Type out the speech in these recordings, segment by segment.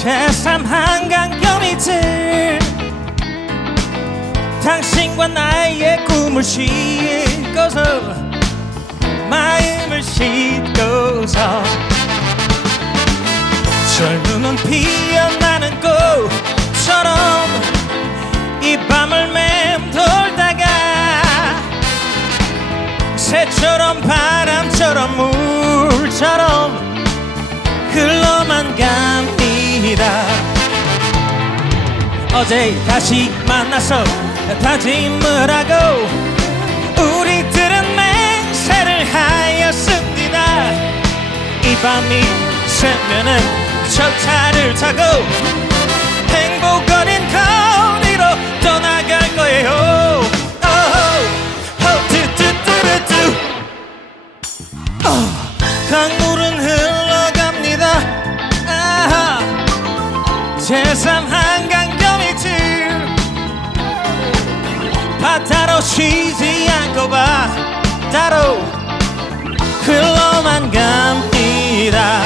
제3 한강경 이틀 당신과 나의 꿈을 싣고서 마음을 싣고서 젊음은 피어나는 꽃처럼 이 밤을 맴돌다가 새처럼 바람처럼 물처럼 흘러만 갑니다. 어제 다시 만나서 다짐을 하고 우리들은 맹세를 하였습니다. 이 밤이 새면은 첫 차를 타고 행복 어린 거리로 떠나갈 거예요. 강물은 흘러갑니다. 제3 한강경 이틀 바다로 쉬지 않고 바다로 흘러만 갑니다.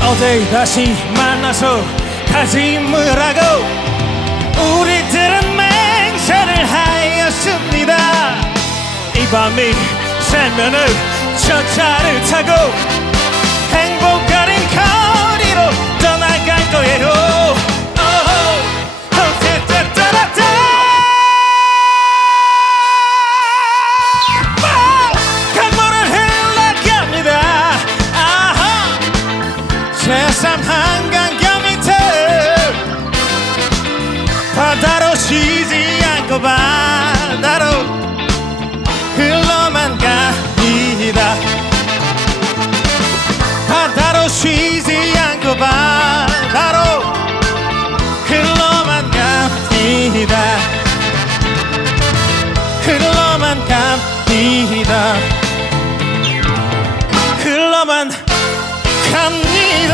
어제 다시 만나서 다짐을 하고 우리들은 맹세를 하였습니다. 이 밤이 새면은 첫 차를 타고 행복 어린 거리로 떠나갈 거예요. 강물은 흘러갑니다. 제3 한강경 밑에 바다로 쉬지 않고 바다로 흘러만 갑니다. 바다로 쉬지 않고 바다로 흘러만 갑니다. 흘러만 갑니다. 흘러만 갑니다.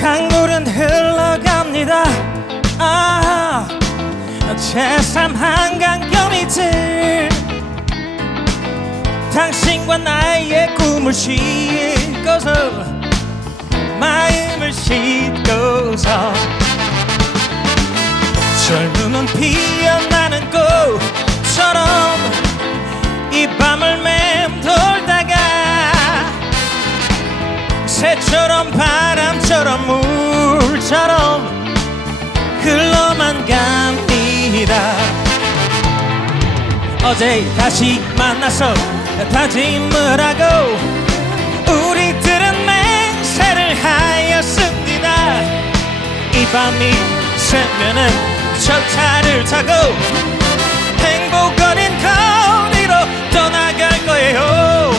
강물은 흘러갑니다. 제3 한강경 이틀 당신과 나의 꿈을 싣고서 마음을 싣고서 젊음은 피어나는 꽃처럼 이 밤을 맴돌다가 새처럼 바람처럼 물처럼 흘러만 갑니다. 어제 다시 만나서 다짐을 하고 우리들은 맹세를 하였습니다. 이 밤이 새면은 첫 차를 타고 행복 어린 거리로 떠나갈 거예요.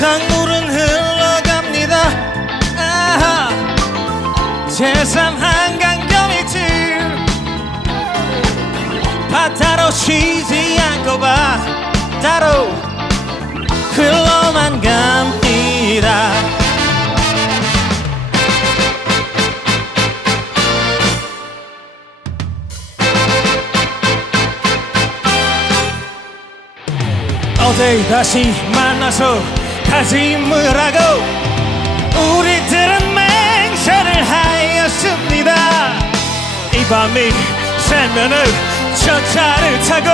강물은 흘러갑니다. 제3 한강경 이틀 바다로 쉬지 않고 바다로 흘러만 갑니다. 어제 다시 만나서 다짐을 하고 우리들은 맹세를 하였습니다. 이 밤이 새면은 첫 차를 타고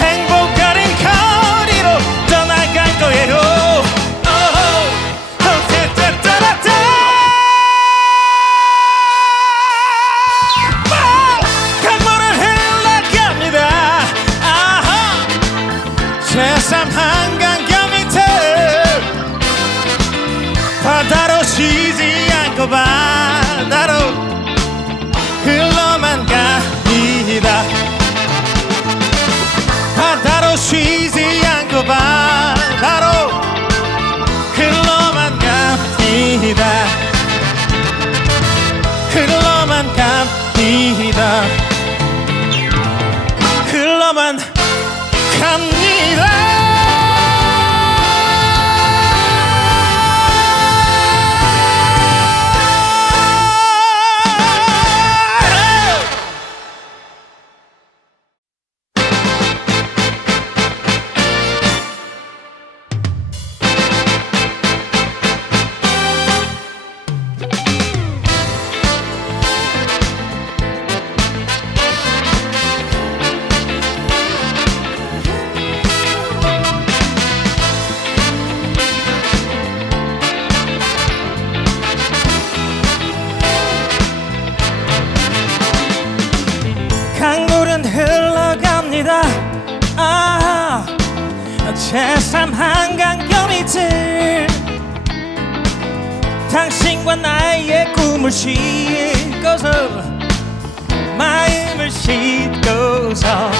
행복 어린 거리로 떠나갈 거예요. 강물은 흘러갑니다. 바다로 흘러만 갑니다. 바다로 쉬지 않고 바다로 흘러만 갑니다. 흘러만 갑니다. 흘러만 갑니다. 강물은 흘러갑니다. 아, 제3 한강경이들 당신과 나의 꿈을 싣고서 마음을 싣고서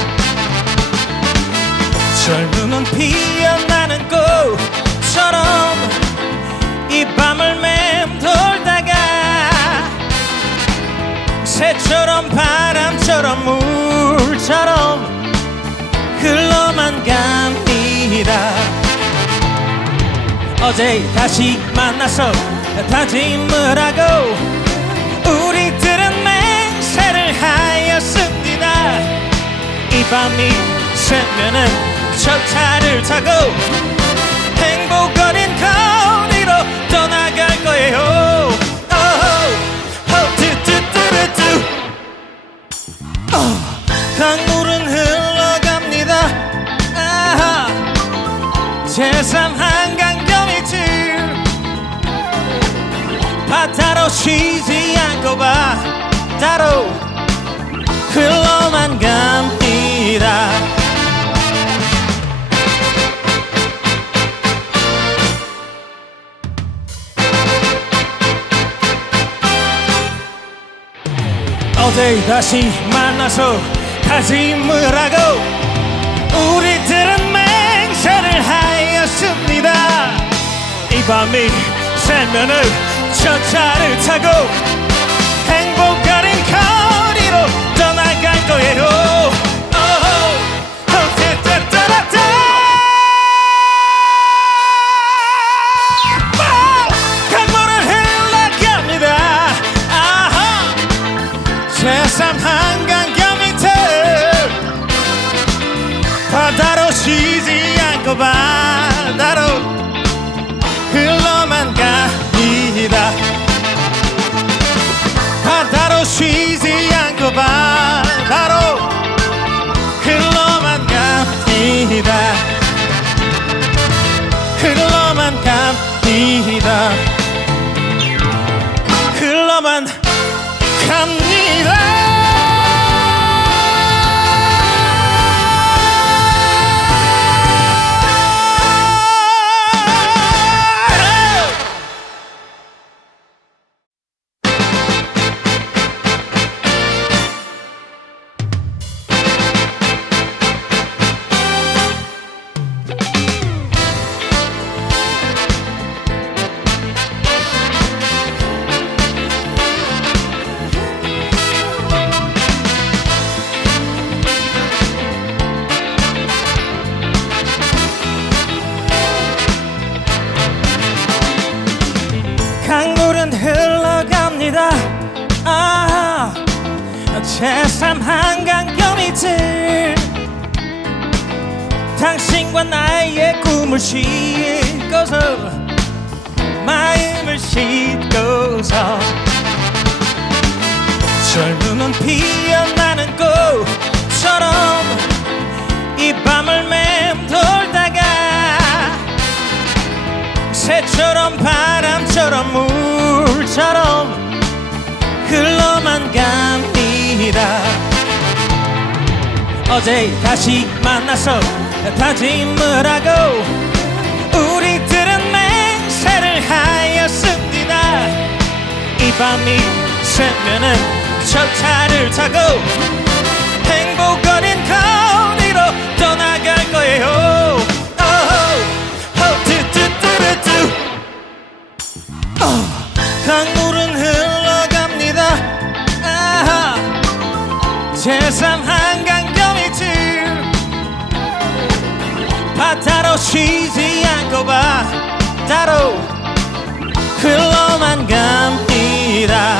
젊음은 피어나는 꽃처럼 이 밤을 맴돌다가 새처럼 바람처럼 물처럼 흘러만 갑니다. 어제 다시 만나서 다짐을 하고 우리들은 맹세를 하였습니다. 이 밤이 새면은 첫 차를 타고 행복 어린 거리로 떠나갈 거예요. 강물은 흘러갑니다. 아하. 제3 한강경이들 바다로 쉬지 않고 바다로 흘러만 갑니다. 어제 다시 만나서 다짐을 하고 우리들은 맹세를 하였습니다. 이 밤이 새면은 첫 차를 타고 행복 어린 거리로 떠나갈 거예요. 강물은 흘러갑니다. 제3 한강경이들 바다로 쉬지 않고 바다로 흘러만 갑니다. 바다로 쉬지 않고 바다로 흘러만 갑니다. 흘러만 갑니다. 흘러만 갑니다. 강물은 흘러갑니다. 아, 제3 한강경이들 당신과 나의 꿈을 싣고서 마음을 싣고서 젊음은 피어나는 꽃처럼 이 밤을 맴돌다가 새처럼 바람처럼 물처럼 흘러만 갑니다. 어제 다시 만나서 다짐을 하고 우리들은 맹세를 하였습니다. 이 밤이 새면은 저 차를 타고 행복 어린 거리로 떠나갈 거예요. 뚜뚜뚜뚜뚜. 강물은 흘러갑니다. 제3 한강경 밑을 바다로 쉬지 않고 바다로 흘러만 갑니다.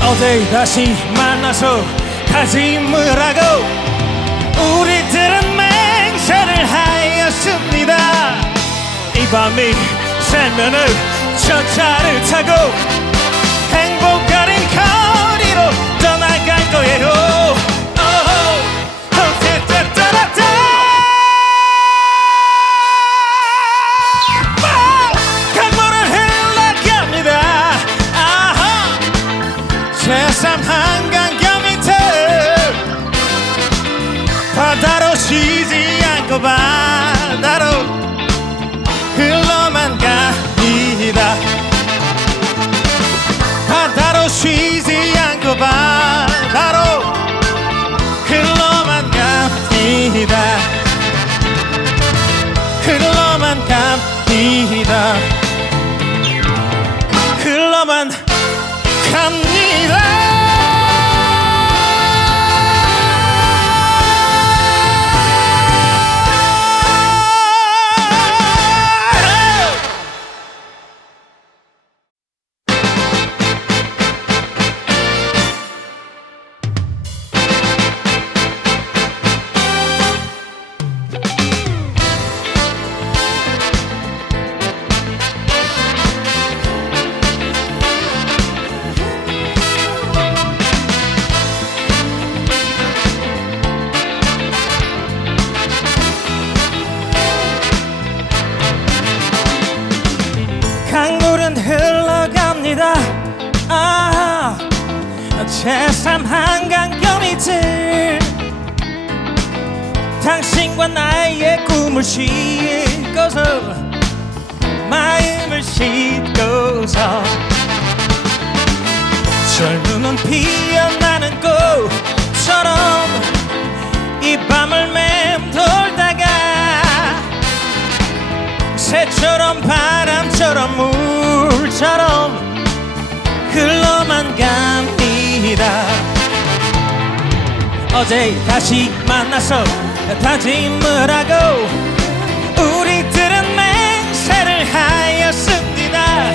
어제 다시 만나서 다짐을 하고 우리들은 맹세를 하였습니다. 이 밤이 새면은 저 차를 타고 행복 어린 거리로 떠나갈 거예요. 강물은 흘러갑니다. 제3 한강경 밑을 바다로 쉬지 않고 바다로 흘러만 갑니다. 바다로 쉬지 않고 바다로 흘러만 갑니다. 흘러만 갑니다. 흘러만 갑니다. 강물은 흘러갑니다. 제3 한강경 밑을 당신과 나의 꿈을 싣고서 마음을 싣고서 젊음은 피어나는 꽃처럼 이 밤을 맴돌다가 새처럼 바람처럼 물처럼 흘러만 갑니다. 어제 다시 만나서 다짐을 하고 우리들은 맹세를 하였습니다.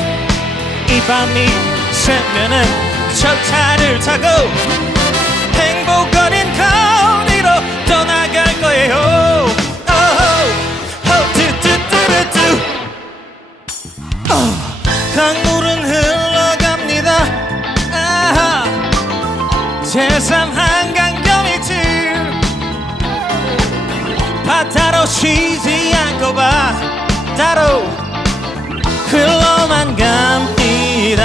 이 밤이 새면은 저 차를 타고 행복 어린 거리로 떠나갈 거예요. 강물은 흘러갑니다. 제3 한강경 밑을 바다로 쉬지 않고 바다로 흘러만 갑니다.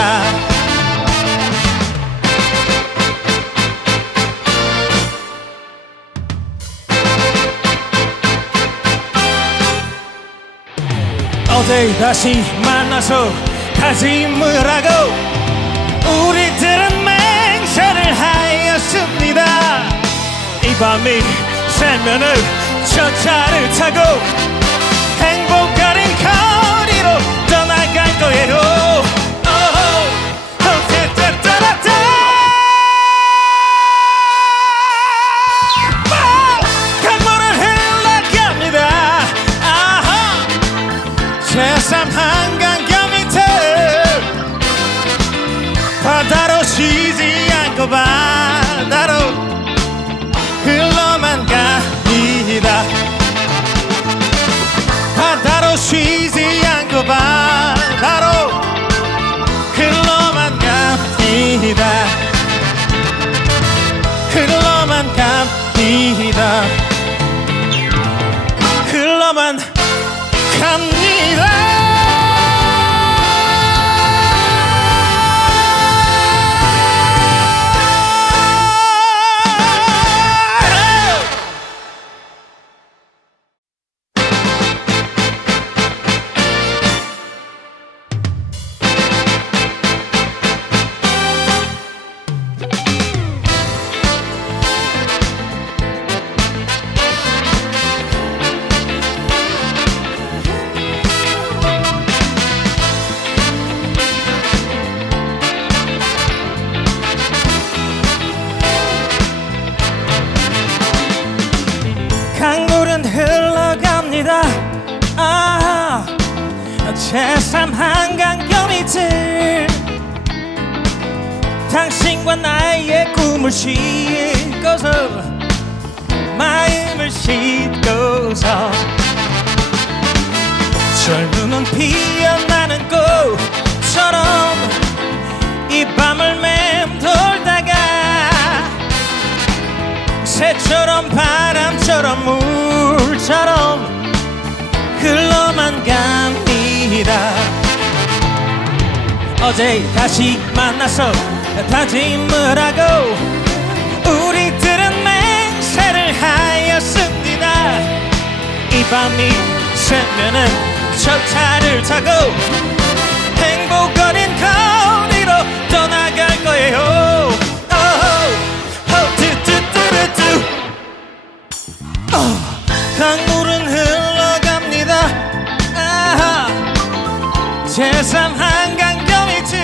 어제 다시 만나서 다짐을 하고 우리들은 맹세를 하였습니다. 이 밤이 새면은 저 차를 타고 행복 어린 거리로 떠나갈 거예요. 강물은 흘러갑니다. 제3 한강경 밑을 바다로 쉬지 않고 바다로 흘러만 갑니다. 바다로 쉬지 않고 바다로 흘러만 갑니다. 흘러만 갑니다. 흘러만 갑니다. 제3 한강경 이틀 당신과 나의 꿈을 싣고서 마음을 싣고서 젊음은 피어나는 꽃처럼 이 밤을 맴돌다가 새처럼 바람처럼 물처럼 흘러만 갑니다. 어제 다시 만나서 다짐을 하고 우리들은 맹세를 하였습니다. 이 밤이 새면은 첫 차를 타고 행복 어린 거리로 떠나갈 거예요. 강물은 흘러갑니다. 제3 한강경 이틀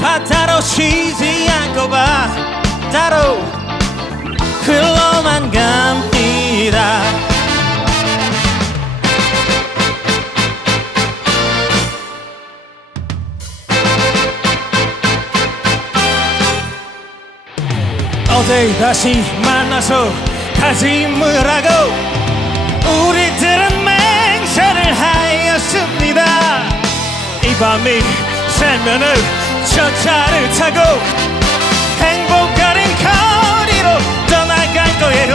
바다로 쉬지 않고 바다로 흘러만 갑니다. 어제 다시 만나서 다짐을 하고 우리들은 맹세를 하였습니다. 이 밤이 새면은 첫 차를 타고 행복 어린 거리로 떠나갈 거예요.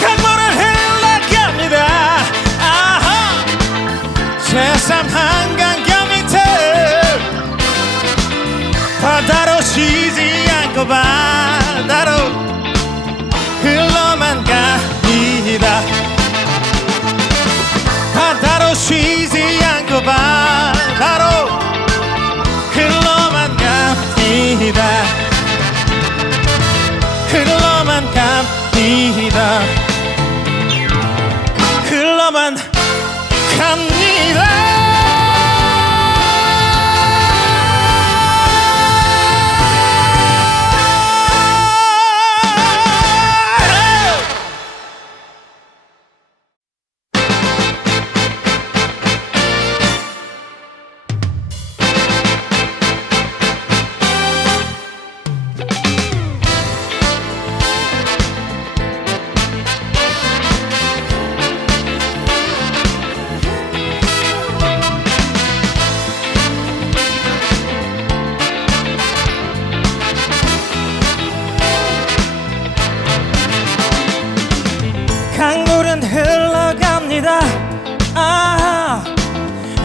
강물은 흘러갑니다. 제3 한강경 밑에 바다로 쉬지 않고 바다로 흘러만 갑니다. 바다로 쉬지 않고 바다로 흘러만 갑니다. 흘러만 갑니다. 흘러만 갑니다. 강물은 흘러갑니다.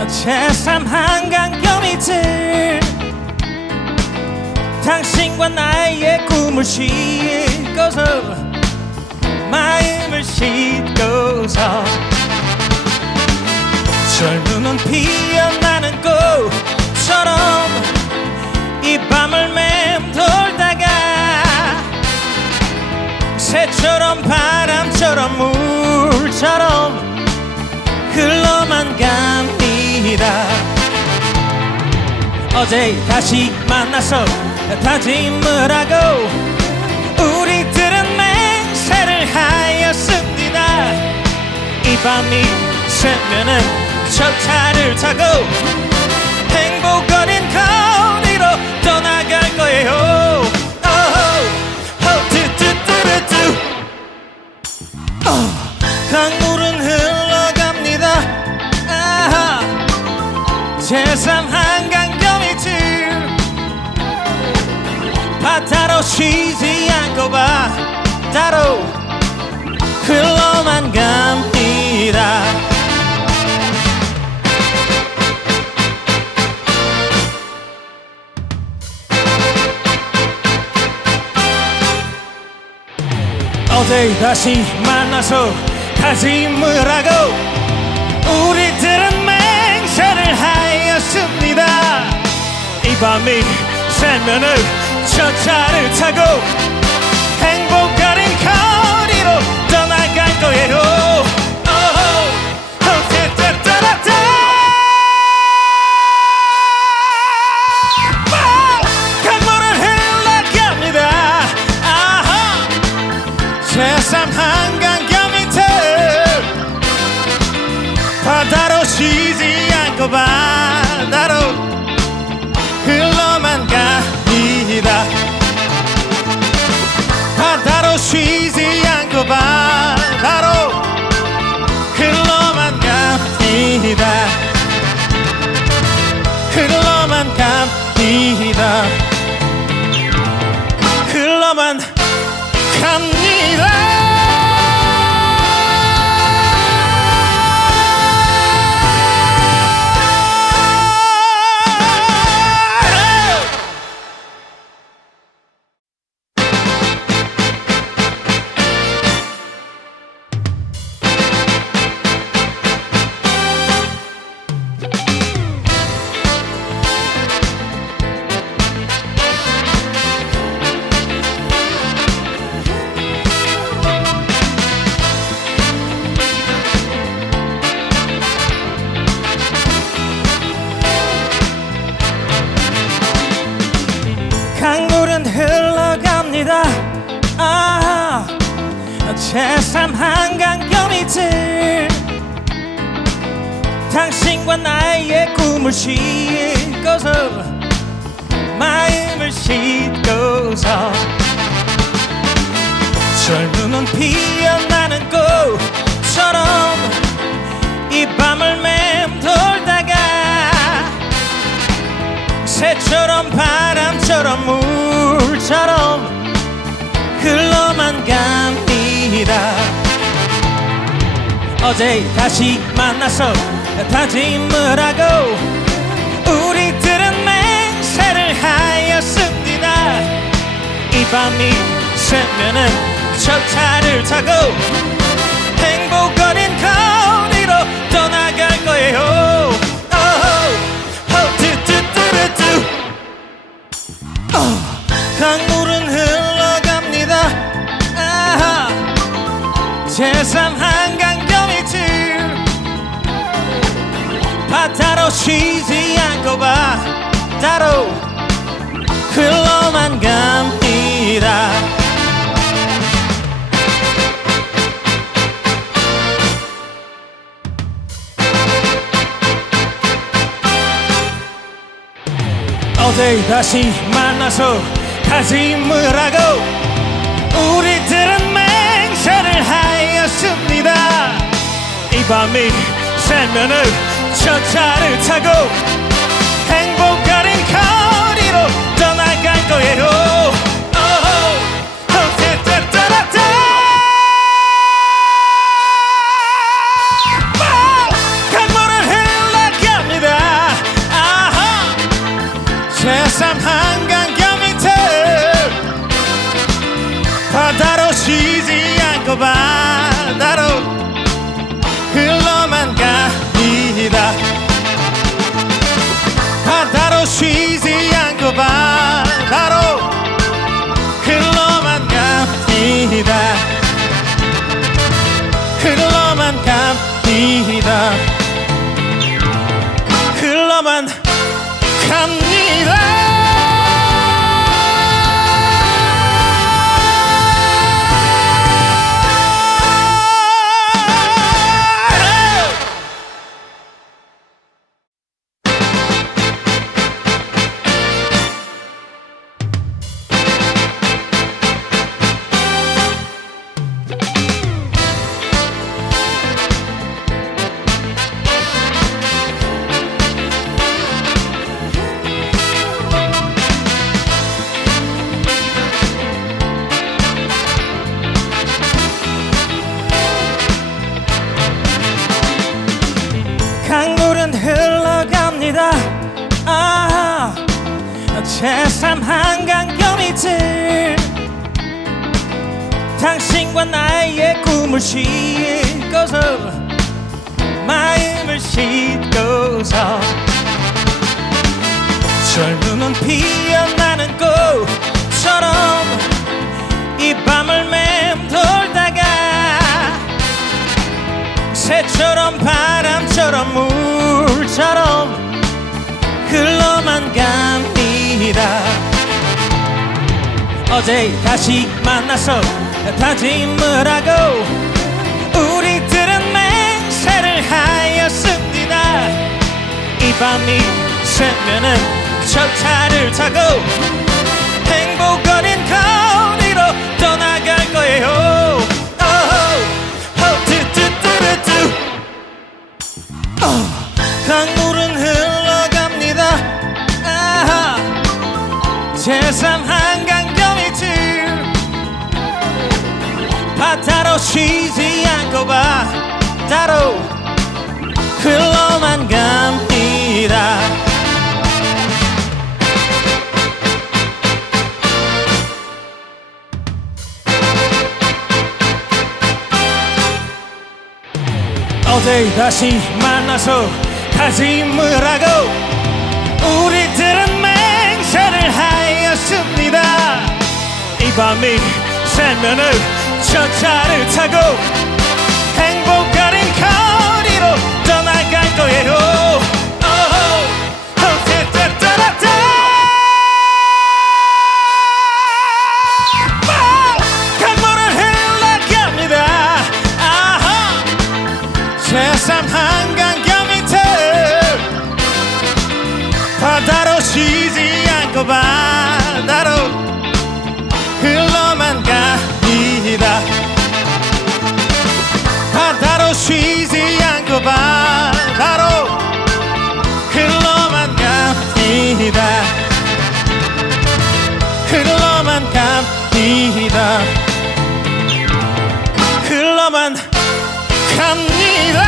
제3 한강경 이틀 당신과 나의 꿈을 싣고서 마음을 싣고서 젊음은 피어나는 꽃처럼 이 밤을 맴돌다가 새처럼 바람처럼 물처럼 흘러만 갑니다. 어제 다시 만나서 다짐을 하고 우리들은 맹세를 하였습니다. 이 밤이 새면은 첫 차를 타고 행복 어린 거리로 떠나갈 거예요. 강물은 흘러갑니다. 제3 한강경 이틀 바다로 쉬지 않고 바다로 흘러만 갑니다. 어제 다시 만나서 다짐을 하고 우리들은 맹세를 하였습니다. 이 밤이 새면은 첫 차를 타고 행복 어린 거리로 떠나갈 거예요. 강물은 흘러갑니다. 흘러만 갑니다. 강물은 흘러갑니다. 제3 한강경이들 당신과 나의 꿈을 싣고서 마음을 싣고서 젊은 눈 피어나는 꽃처럼 이 밤을 맴돌다가 새처럼 바람처럼 물처럼 흘러만 갑니다. 어제 다시 만나서 다짐을 하고 우리들은 맹세를 하였습니다. 이 밤이 새면은 첫 차를 타고 행복 어린 거리로 떠나갈 거예요. 강물은 흘러갑니다. 제3 한강경이들 바다로 쉬지 않고 바다로 흘러만 갑니다. 어제 다시 만나서 다짐을 하고 우리들은 맹세를 하였습니다. 이 밤이 새면은 첫 차를 타고 행복 어린 거리로 떠나갈 거예요. 강물은 흘러갑니다. 제3 한강경이들 바다로 쉬지 않고 바다로 흘러만 갑니다. 바다로 쉬지 않고 바다로 흘러만 갑니다. 흘러만 갑니다. 흘러만 갑니다. 강물은 흘러갑니다. 제3 한강경이들 당신과 나의 꿈을 싣고서 마음을 싣고서 젊은 눈 피어나는 꽃처럼 이 밤을 맴돌다가 새처럼 바람처럼 물처럼 흘러만 갑니다. 어제 다시 만나서 다짐을 하고 우리들은 맹세를 하였습니다. 이 밤이 새면은 첫 차를 타고 행복 어린 거리로 떠나갈 거예요. 강물은 흘러갑니다. 제3 한강경이들 바다로 쉬지 않고 바다로 흘러만 갑니다. 어제 다시 만나서 다짐을 하고 우리들은 맹세를 하였습니다. 이 밤이 새면은 저 차를 타고 행복 어린 거리로 떠나갈 거예요. 강물은 흘러갑니다. 제3 한강경 밑에 바다로 쉬지 않고 바다로 흘러만 갑니다. 바다로 쉬지 않고 바다로 흘러만 갑니다. 흘러만 갑니다. 흘러만 갑니다.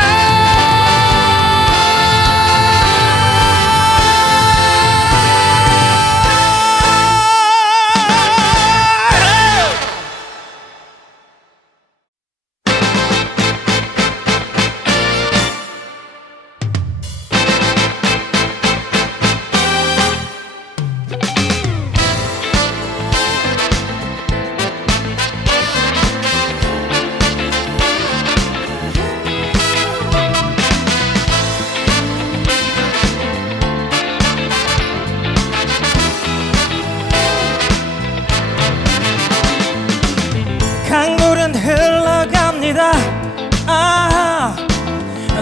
강물은 흘러갑니다.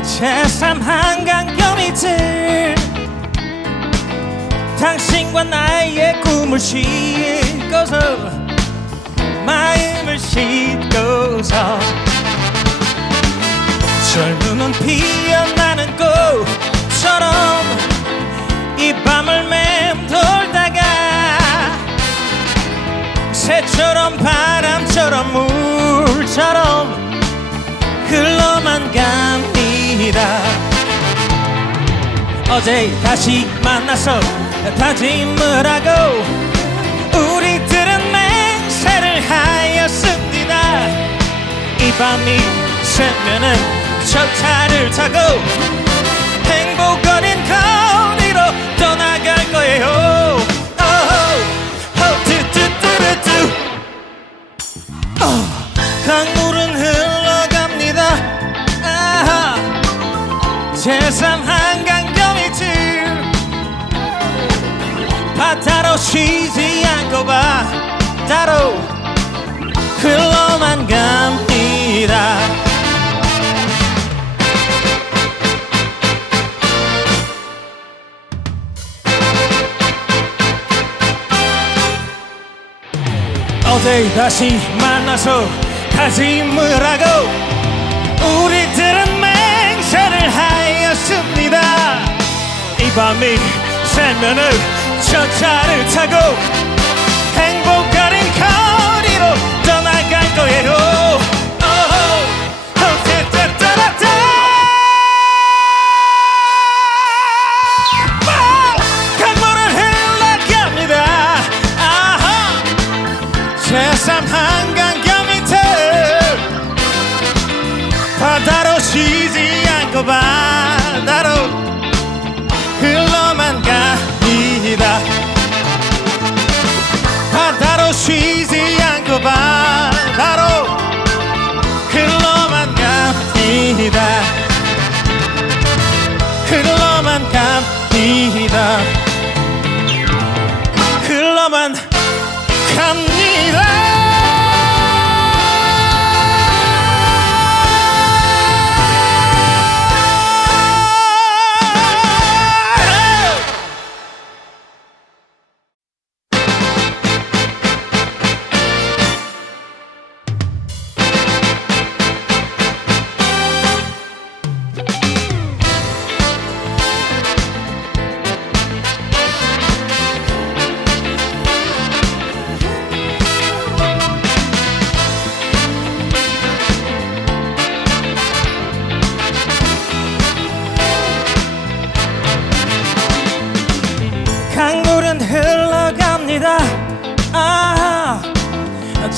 제3 한강경 밑을 당신과 나의 꿈을 싣고서 마음을 싣고서 젊음은 피어나는 꽃처럼 이 밤을 맴돌다가 새처럼 바람처럼 물처럼 흘러만 갑니다. 어제 다시 만나서 다짐을 하고 우리들은 맹세를 하였습니다. 이 밤이 새면은 저 차를 타고 행복 어린 거리로 떠나갈 거예요. 강물은 흘러갑니다. 제3 한강경 밑을 바다로 쉬지 않고 바다로 흘러만 갑니다. 어제 다시 만나서 다짐을 하고 우리들은 맹세를 하였습니다. 이 밤이 새면은 저 차를 타고 행복 어린 거리로 떠나갈 거예요. 강물은 흘러갑니다. 제3 한강경 밑에 바다로 쉬지 않고 바다로 흘러만 갑니다. 바다로 쉬지 않고 바다로 흘러만 갑니다. 흘러만 갑니다. 흘러만 갑니다.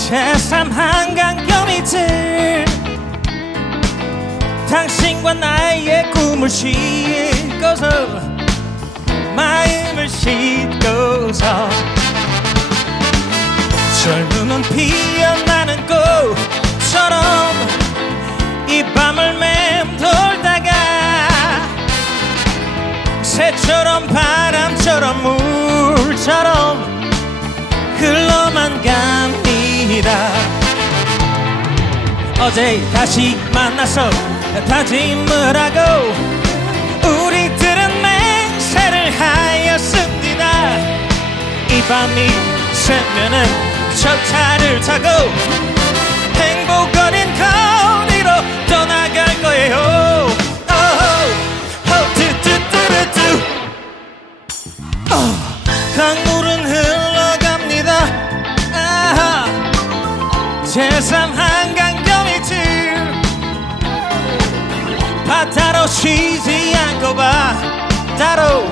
새삼 한강경 이틀 당신과 나의 꿈을 싣고서 마음을 싣고서 젊음은 피어나는 꽃처럼 이 밤을 맴돌다가 새처럼 바람처럼 물처럼 흘러만 갑니다. 어제 다시 만나서 다짐을 하고 우리들은 맹세를 하였습니다. 이 밤이 새면은 첫 차를 타고 행복 어린 거리로 떠나갈 거예요. 강물은 흘러갑니다. 새삼 한강경 이틀 바다로 쉬지 않고 바다로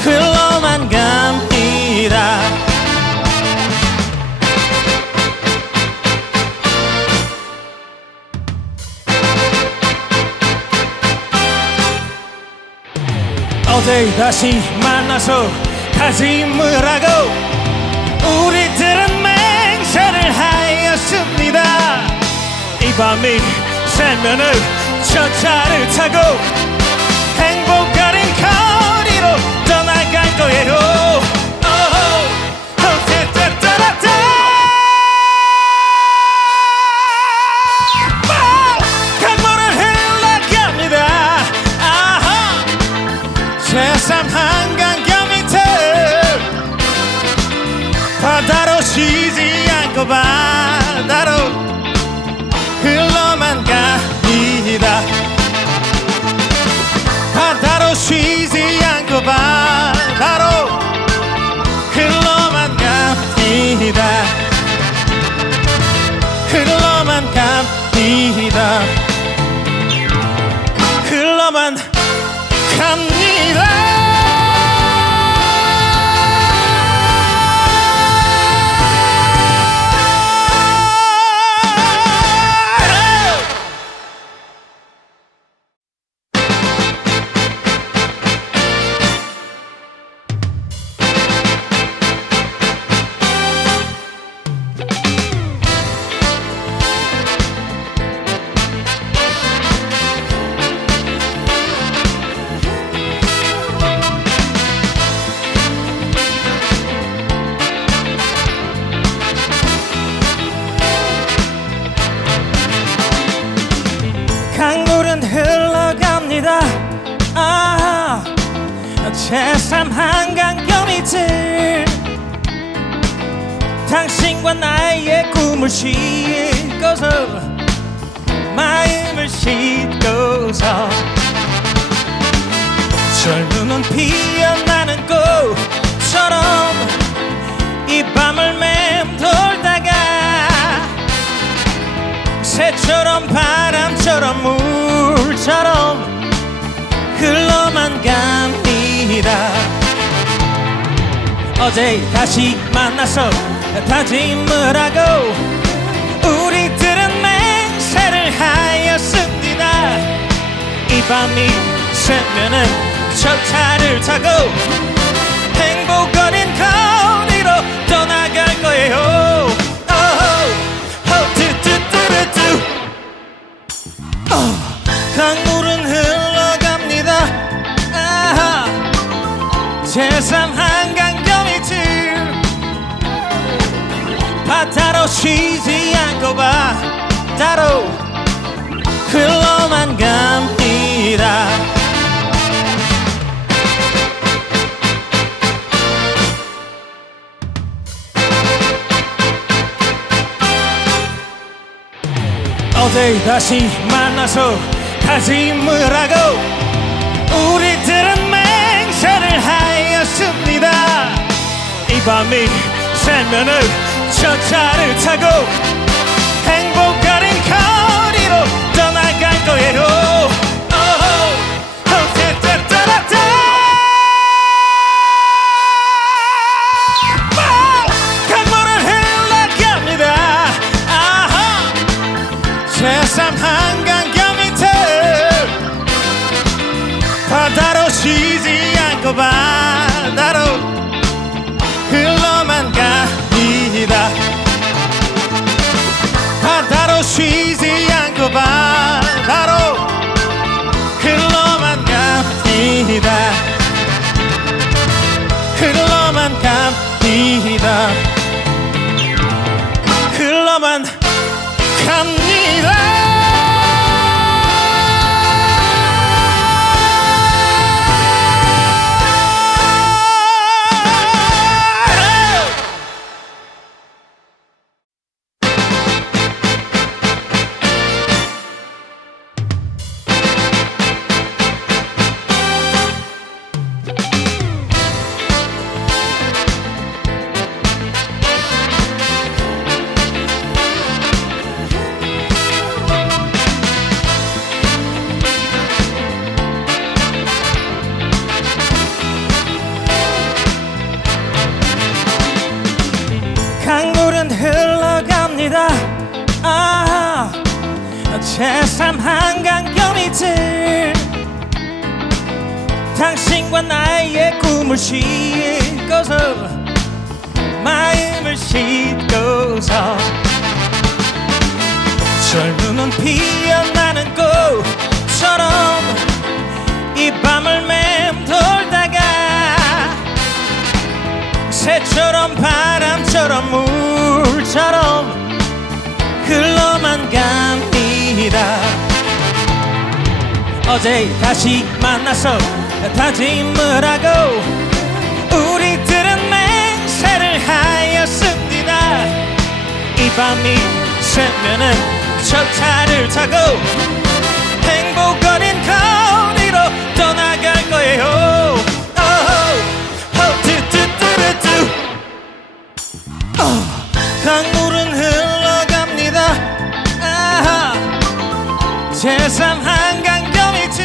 흘러만 갑니다. 어제 다시 만나서 다짐을 하고 우리들은 맹세를 하였습니다. 이 밤이 새면은 첫 차를 타고 행복 어린 거리로 떠나갈 거예요. 강물은 흘러갑니다. 새삼 한강경 밑에 바다로 쉬지 않고 바다로 흘러만 갑니다. 바다로 쉬지 않고 바다로 흘러만 갑니다. 흘러만 갑니다. 흘러만 갑니다. 강물은 흘러갑니다. 새삼 한강경 이틀 당신과 나의 꿈을 싣고서 마음을 싣고서 젊음은 피어나는 꽃처럼 이 밤을 맴돌다가 새처럼 바람처럼 물처럼 흘러만 갑니다. 어제 다시 만나서 다짐을 하고 우리들은 맹세를 하였습니다. 이 밤이 새면은 첫 차를 타고 행복 어린 거리로 떠나갈 거예요. 강물은 흘러갑니다. 새삼 한강경 이틀 바다로 쉬지 않고 바다로 흘러만 갑니다. 어제 다시 만나서 다짐을 하고 우리들은 맹세를 하였습니다. 이 밤이 새면은 첫 차를 타고 행복 어린 거리로 떠나갈 거예요. 강물은 흘러갑니다. 갑니다. 흘러만 갑니다. 강물은 흘러갑니다. 제3 한강경이들 당신과 나의 꿈을 싣고서 마음을 싣고서 젊음은 피어나는 꽃처럼 이 밤을 맴돌다가 새처럼 바람처럼 물처럼 흘러만 갑니다. 어제 다시 만나서 다짐을 하고 우리들은 맹세를 하였습니다. 이 밤이 새면은 첫 차를 타고 행복 어린 거리로 떠나갈 거예요. 강물은 흘러갑니다. 제3 한강경이들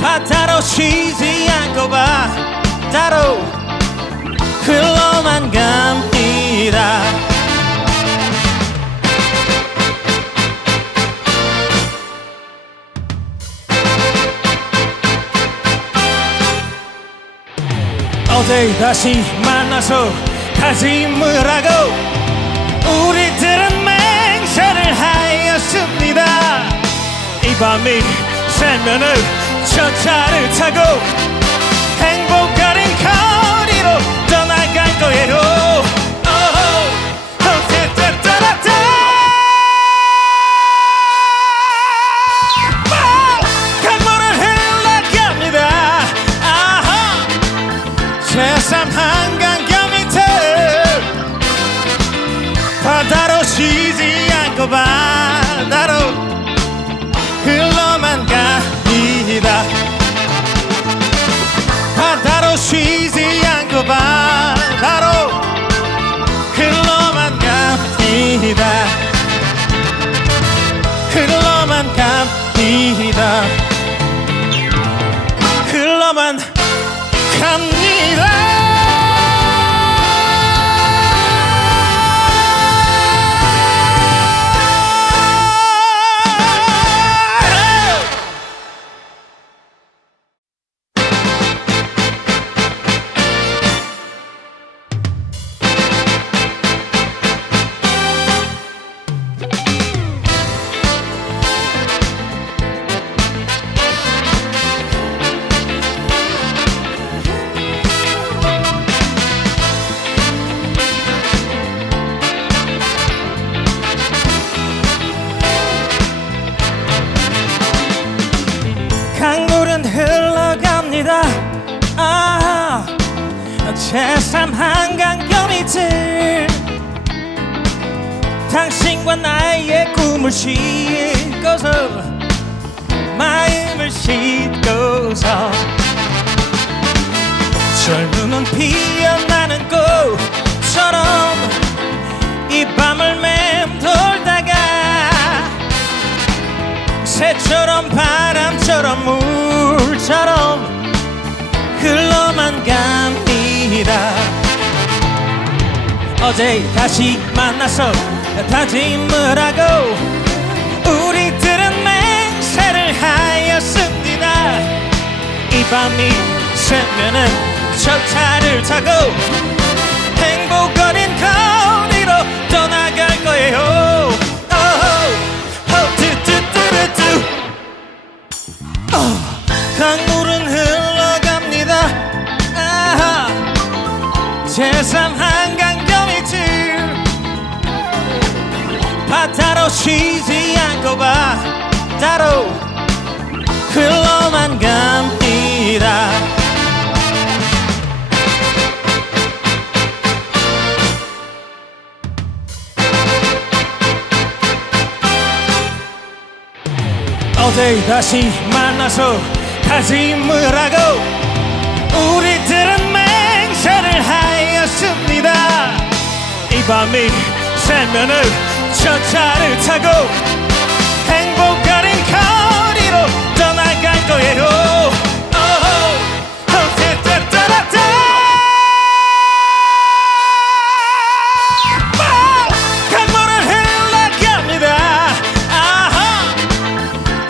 바다로 쉬지 않고 바다로 흘러만 갑니다. 어제 다시 만나서 다짐을 하고 우리들은 맹세를 하였습니다. 이 밤이 새면은 첫 차를 타고 행복 어린 거리로 떠나갈 거예요. 강물은 흘러갑니다. 제3 한강경이들 바다로 쉬지 않고 바다로 흘러만 갑니다. 바다로 쉬지 않고 바다로 흘러만 갑니다. 흘러만 갑니다. 흘러만 갑니다. 강물은 흘러갑니다. 제3 한강경이들 당신과 나의 꿈을 싣고서 마음을 싣고서 젊음은 피어나는 꽃처럼 이 밤을 맴돌다가 새처럼 바람처럼 물처럼 흘러만 갑니다. 어제 다시 만나서 다짐을 하고 우리들은 맹세를 하였습니다. 이 밤이 새면은 첫 차를 타고 행복 어린 거리로 떠나갈 거예요. 강물은 흘러갑니다. 제3 한강경이들 바다로 쉬지 않고 바다로 흘러만 갑니다. 어제 다시 만나서 다짐을 하고 우리들은 맹세를 하였습니다. 이 밤이 새면은 저 차를 타고 행복 어린 거리로 떠나갈 거예요. 강물은 흘러갑니다.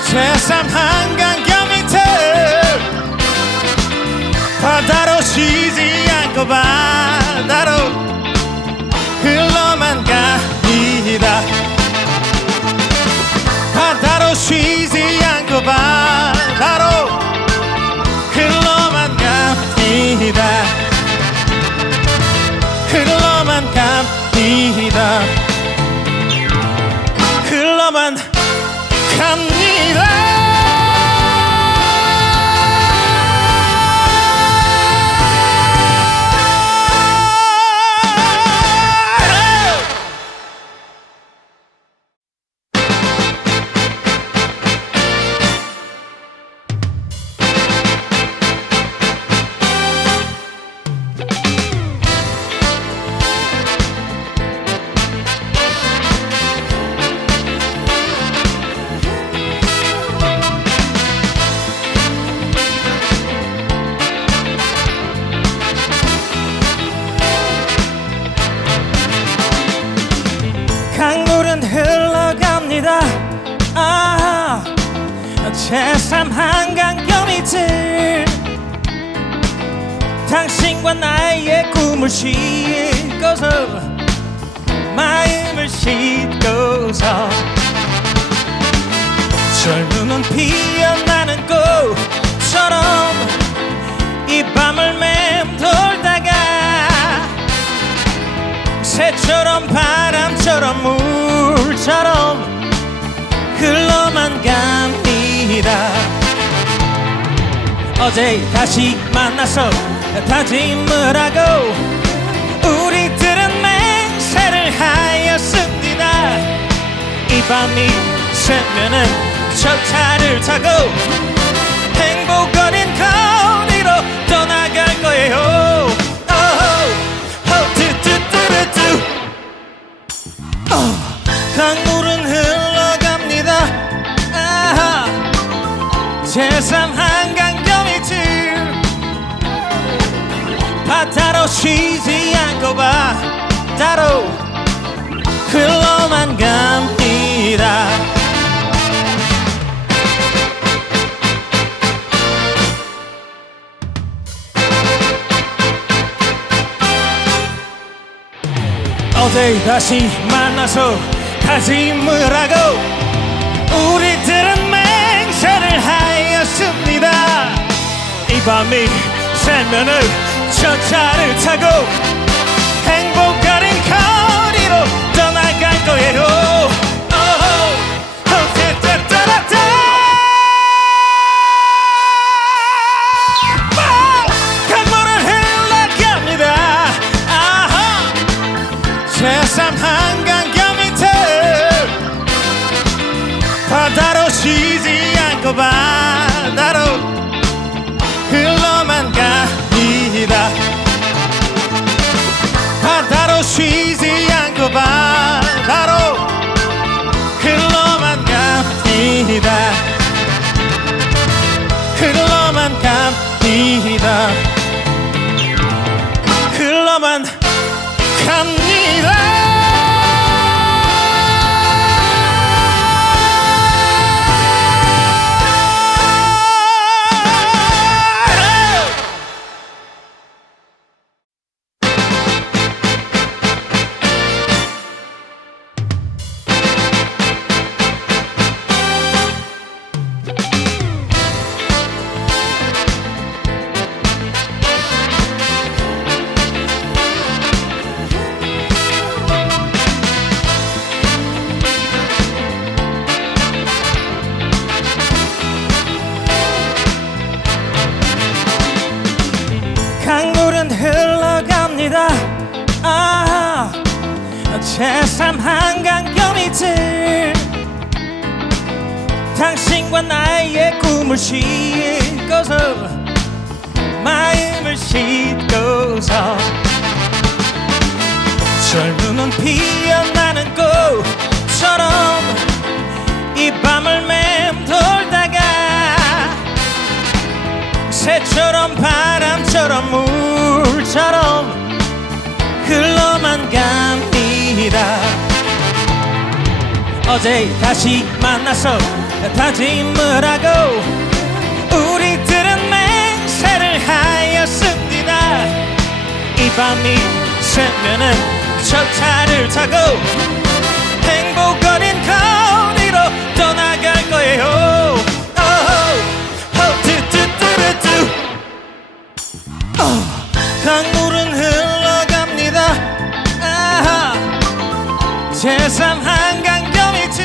제3 한강경 밑에 바다로 쉬지 않고 바다로 흘러만 갑니다. 바다로 쉬지 않고 바다로 흘러만 갑니다. 흘러만 갑니다. 흘러만 갑니다. 강물은 흘러갑니다. 제3 한강경 밑을 당신과 나의 꿈을 싣고서 마음을 싣고서 젊음은 피어나는 꽃처럼 이 밤을 맴돌다가 새처럼 바람처럼 물처럼 흘러만 갑니다. 어제 다시 만나서 다짐을 하고 우리들은 맹세를 하였습니다. 이 밤이 새면은 저 차를 타고 행복 어린 거리로 떠나갈 거예요. 강물은 흘러갑니다. 제3 한강경 밑을 바다로 쉬지 않고 바다로 흘러만 갑니다. 어제 다시 만나서 다짐을 하고 우리들은 맹세를 하였습니다. 이 밤이 새면은 저 차를 타고 행복 어린 거리로 떠나갈 거예요. 강물은 흘러갑니다. 제3 한강경 밑에 바다로 쉬지 않고 바다로 흘러만 갑니다. 바다로 쉬지 않고 바다로 흘러만 갑니다. 흘러만 갑니다. 흘러만 갑니다. 강물은 흘러갑니다. 제3 한강경이들 당신과 나의 꿈을 싣고서 마음을 싣고서 젊음은 피어나는 꽃처럼 이 밤을 맴돌다가 새처럼 바람처럼 물처럼 흘러만 갑니다. 어제 다시 만나서 다짐을 하고 우리들은 맹세를 하였습니다. 이 밤이 새면은 첫 차를 타고 행복 어린 거리로 떠나갈 거예요. 강물은 흘러갑니다. 제3 한강경이들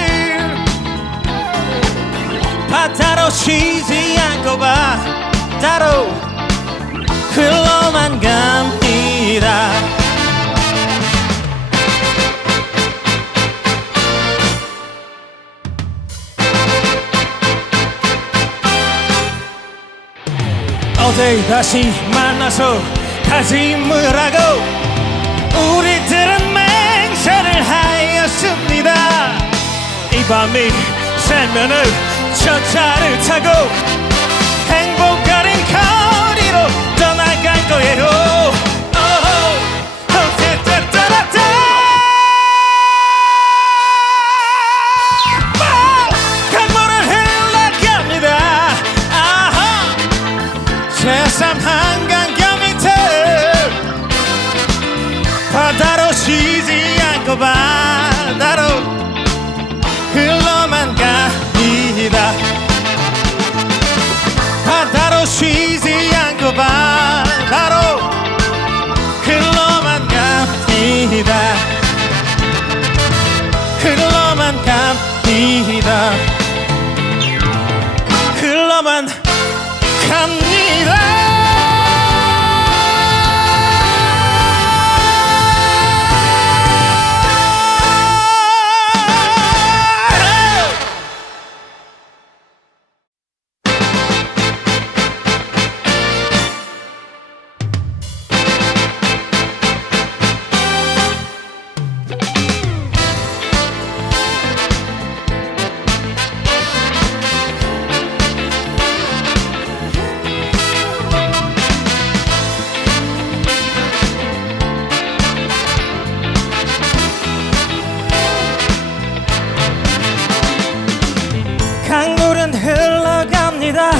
바다로 쉬지 않고 바다로 흘러만 갑니다. 어제 다시 만나서 다짐을 하고 우리들은 맹세를 하였습니다. 이 밤이 새면은 첫 차를 타고 행복 어린 거리로 떠나갈 거예요. 강물은 흘러갑니다. 제3 한강경이들 바다로 쉬지 않고 바다로 흘러만 갑니다. 바다로 쉬지 않고 바다로 흘러만 갑니다. 흘러만 갑니다. 흘러만 갑니다. 강물은 흘러갑니다.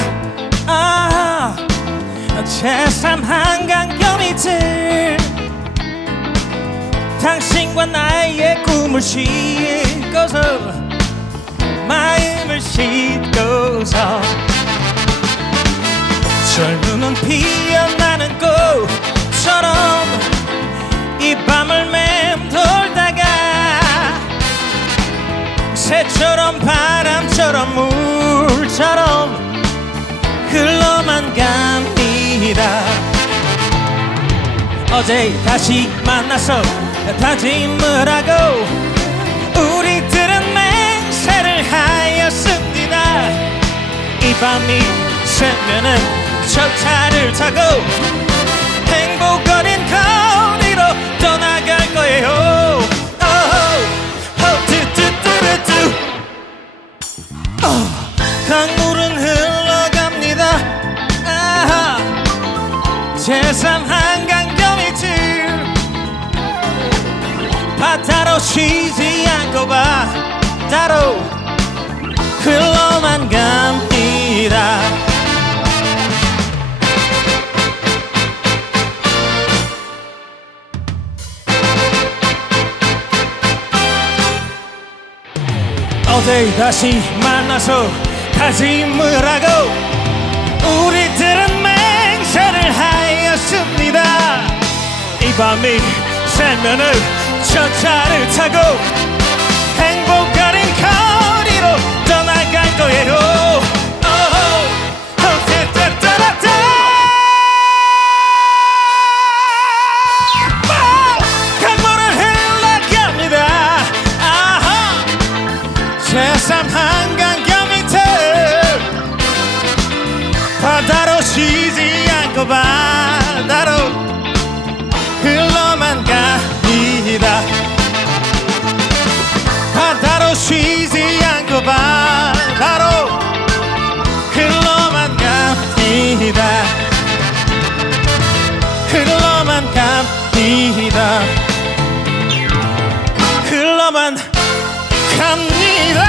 제3 한강경이들 당신과 나의 꿈을 싣고서 마음을 싣고서 젊음은 피어나는 꽃처럼 이 밤을 맴돌다가 새처럼 바람처럼 물처럼 흘러만 갑니다. 어제 다시 만나서 다짐을 하고 우리들은 맹세를 하였습니다. 이 밤이 새면은 첫 차를 타고 행복 어린 거리로 떠나갈 거예요. 강물은 흘러갑니다. 제3 한강경이들 바다로 쉬지 않고 바다로 흘러만 갑니다. 어제 다시 만나서 다짐을 하고 우리들은 맹세를 하였습니다. 이 밤이 새면은 첫 차를 타고 행복 어린 거리로 떠나갈 거예요. 갑니다. 흘러만 갑니다.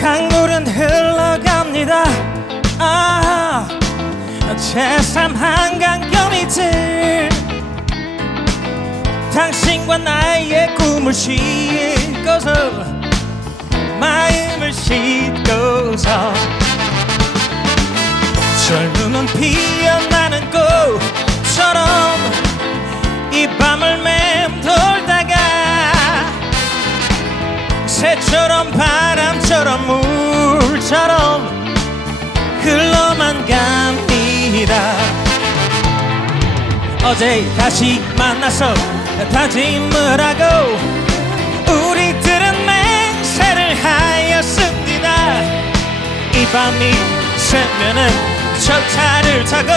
강물은 흘러갑니다. 제3 한강경이들 당신과 나의 꿈을 싣고서 마음을 싣고서 젊은 눈 피어나는 꽃처럼 이 밤을 맴돌다가 새처럼 바람처럼 물처럼 흘러만 갑니다. 어제 다시 만나서 다짐을 하고 우리들은 맹세를 하였습니다. 이 밤이 새면은 첫 차를 타고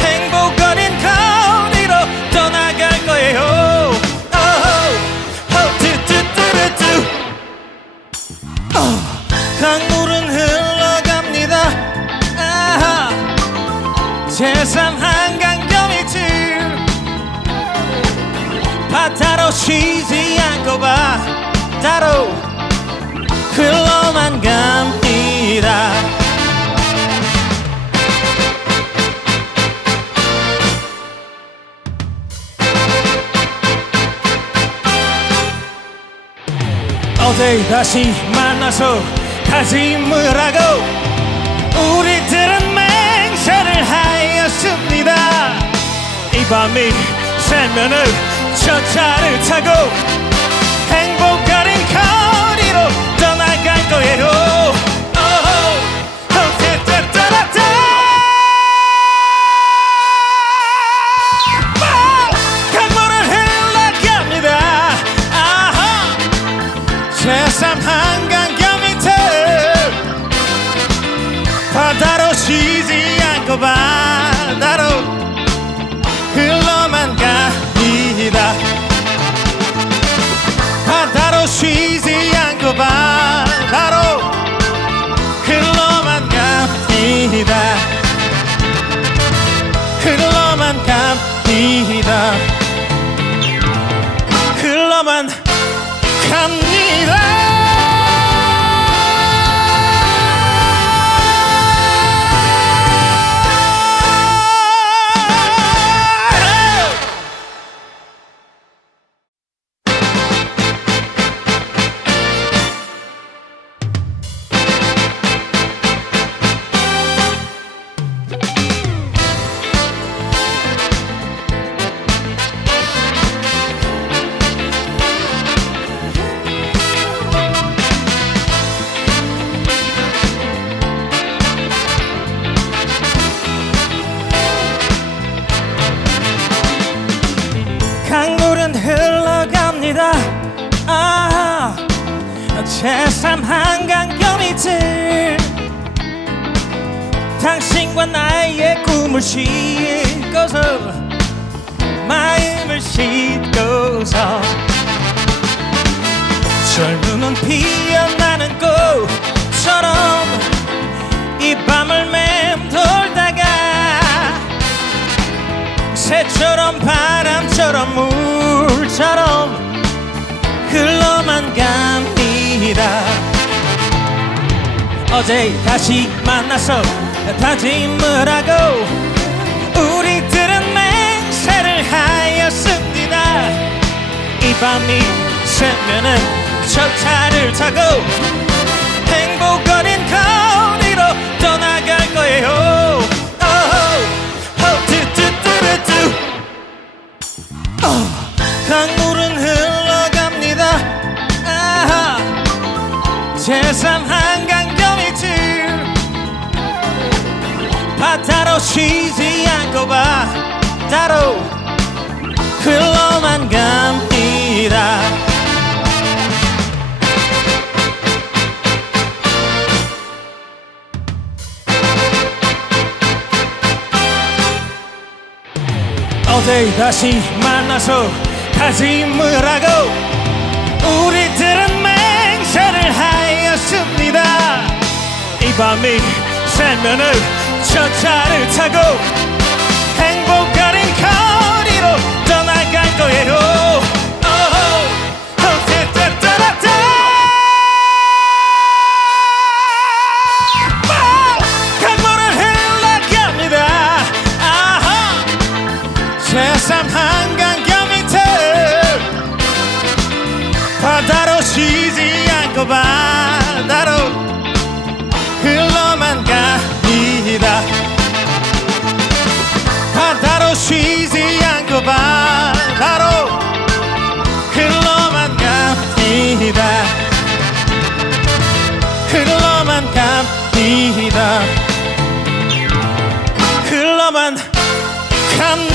행복 어린 거리로 떠나갈 거예요. 강물은 흘러갑니다. 제3 한강경이들 바다로 쉬지 않고 바다로 흘러만 갑니다. 어제 다시 만나서 다짐을 하고 우리들은 맹세를 하였습니다. 이 밤이 새면은 첫 차를 타고 행복 어린 거리로 떠나갈 거예요. 강물은 흘러갑니다. 제3 한강경이들 바다로 쉬지 않고 바다로 흘러만 갑니다. 바다로 쉬지 않고 바다로 흘러만 갑니다. 흘러만 갑니다. 흘러만 갑니다. 강물은 흘러갑니다. 제3 한강경이들 당신과 나의 꿈을 싣고서 마음을 싣고서 젊은 눈 피어나는 꽃처럼 이 밤을 맴돌다가 새처럼 바람처럼 물처럼 흘러만 갑니다. 어제 다시 만나서 다짐을 하고 우리들은 맹세를 하였습니다. 이 밤이 새면은 첫 차를 타고 행복 어린 거리로 떠나갈 거예요. 강물은 흘러갑니다. 새삼 한강 밑을 바다로 쉬지 않고 바다로 흘러만 갑니다. 어제 다시 만나서 다짐을 하고 우리들은 맹세를 하였습니다. 이 밤이 새면은 저 차를 타고 행복 어린 거리로 떠나갈 거예요. 강물은 흘러갑니다. 새삼 한강 밑을 바다로 쉬지 않고 바다로 흘러만 갑니다. 바다로 쉬지 않고 바다로 흘러만 갑니다. 흘러만 갑니다. 흘러만 갑니다.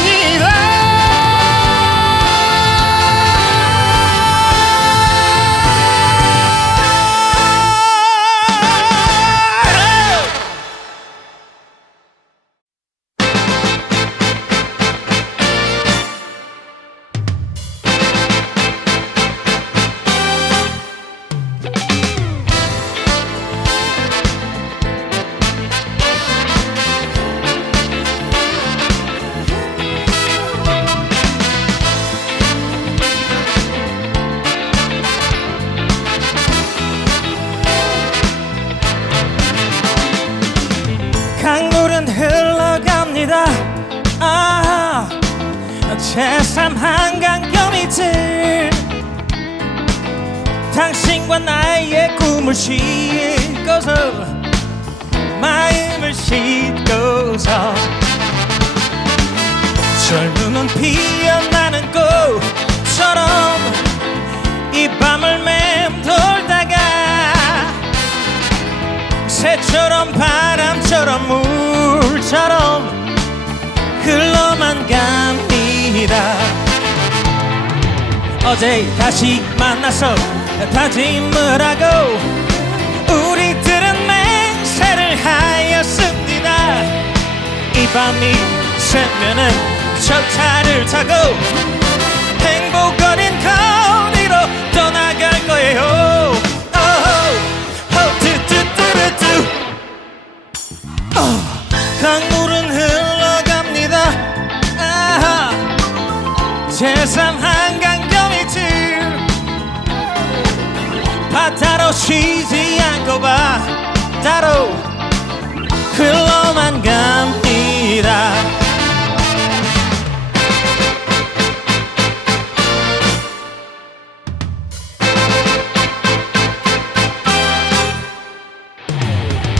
강물은 흘러갑니다. 새삼 한강 밑을 당신과 나의 꿈을 싣고서 마음을 싣고서 젊음은 피어나는 꽃처럼 이 밤을 맴돌다가 새처럼 바람처럼 물처럼 흘러만 갑니다. 어제 다시 만나서 다짐을 하고 우리들은 맹세를 하였습니다. 이 밤이 새면은 저 차를 타고 행복 어린 거리로 떠나갈 거예요. 강물은 흘러갑니다. 새삼 한강 밑을 바다로 쉬지 않고 바다로 흘러만 갑니다.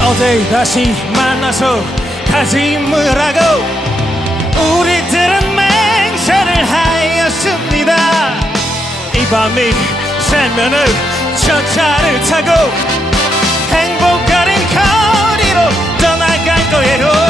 어제 다시 만나서 다짐을 하고 우리들은 맹세를 하였습니다. 이 밤이 새면은 저 차를 타고 행복 어린 거리로 떠나갈 거예요.